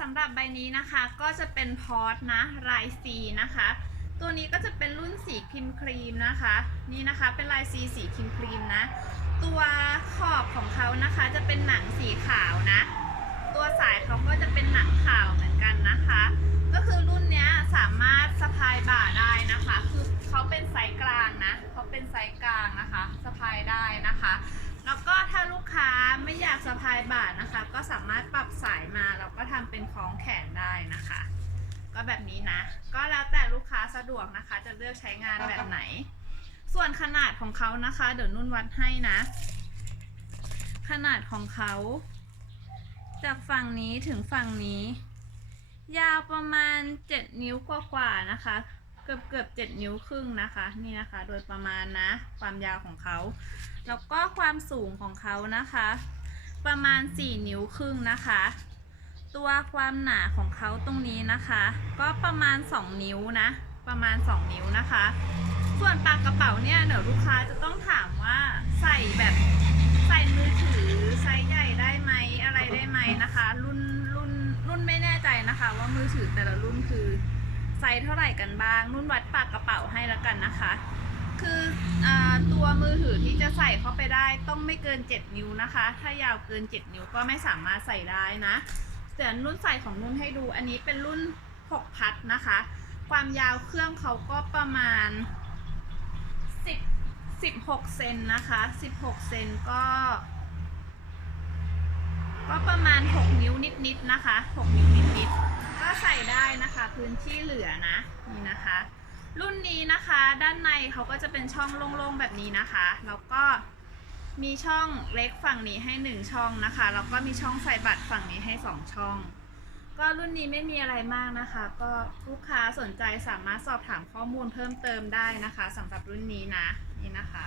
สำหรับใบนี้นะคะก็จะเป็นพอร์ตนะลายซีนะคะ ตัวนี้ก็จะเป็นรุ่นสีครีมครีมนะคะ นี่นะคะเป็นลายซีสีครีมครีมนะ ตัวขอบของเขานะคะจะเป็นหนังสีขาวนะ ตัวสายเขาก็จะเป็นหนังขาว พายบ่านะคะ ก็สามารถปรับสายมาแล้วก็ทำเป็นคล้องแขนได้นะคะ ก็แบบนี้นะ ก็แล้วแต่ลูกค้าสะดวกนะคะ จะเลือกใช้งานแบบไหน ส่วนขนาดของเขานะคะ เดี๋ยวนุ่นวัดให้นะ ขนาดของเขา จากฝั่งนี้ถึงฝั่งนี้ ยาวประมาณ 7 นิ้วกว่าๆนะคะเกือบเกือบๆ7นิ้วครึ่งนะคะ นี่นะคะ โดยประมาณนะ ความยาวของเขา แล้วก็ความสูงของเขานะคะ ประมาณ 4 นิ้วครึ่งนะคะ ตัวความหนาของเขาตรงนี้นะคะ ก็ประมาณ 2 นิ้วนะ ประมาณ 2 นิ้วนะคะ ส่วนปากกระเป๋าเนี่ยเดี๋ยวลูกค้าจะต้องถามว่าใส่แบบใส่มือถือไซส์ใหญ่ได้ไหมอะไรได้ไหมนะคะ รุ่นรุ่นรุ่นไม่แน่ใจนะคะ ว่ามือถือแต่ละรุ่นคือไซส์เท่าไหร่กันบ้าง รุ่นวัดปากกระเป๋าให้แล้วกันนะคะ คืออตัวมือถือที่จะใส่เข้าไปได้ต้องไม่เกิน 7 นิ้วนะคะ ถ้ายาวเกิน 7 นิ้วก็ไม่สามารถใส่ได้นะแต่รุ่นใส่ของนุ่นให้ดู อันนี้เป็นรุ่น 6 พัดนะคะ ความยาวเครื่องเขาก็ประมาณ 10 16 เซนนะคะ 16 เซนก็ ก็ประมาณ 6 นิ้วนิดๆนะคะ 6 นิ้วนิดๆก็ใส่ได้นะคะ พื้นที่เหลือนะนี่นะคะ รุ่นนี้นะคะ ด้านในเขาก็จะเป็นช่องโล่งๆแบบนี้นะคะ แล้วก็มีช่องเล็กฝั่งนี้ให้ 1 ช่องนะคะ แล้วก็มีช่องใส่บัตรฝั่งนี้ให้ 2 ช่อง ก็รุ่นนี้ไม่มีอะไรมากนะคะ ก็ลูกค้าสนใจสามารถสอบถามข้อมูลเพิ่มเติมได้นะคะสำหรับรุ่นนี้นะนี่นะคะ